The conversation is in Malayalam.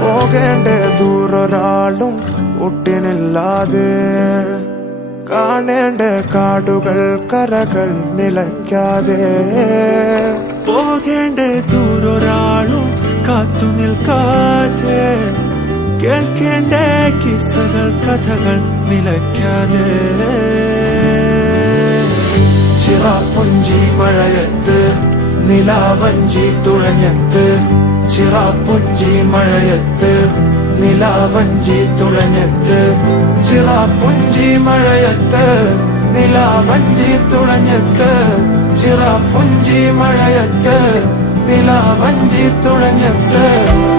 പോകേണ്ട ദൂരൊരാളും ഒട്ടിനില്ലാതെ, കാണേണ്ട കാടുകൾ കരകൾ നിലയ്ക്കാതെ. പോകേണ്ട ദൂരൊരാളും കാത്തു നിൽക്കാതെ, കേൾക്കേണ്ട കിസ്സകൾ കഥകൾ നിലയ്ക്കാതെ. ചിറാപ്പുഞ്ചി മഴയത്ത് നിലാവഞ്ചി തുഴഞ്ഞത്ത്, ചിറാപ്പുഞ്ചി മഴയത്ത് നിലാവഞ്ചി തുഴഞ്ഞത്ത്, ചിറാപ്പുഞ്ചി മഴയത്ത് നിലാവഞ്ചി തുഴഞ്ഞത്ത്, ചിറാപ്പുഞ്ചി മഴയത്ത് നിലാവഞ്ചി തുഴഞ്ഞത്ത്.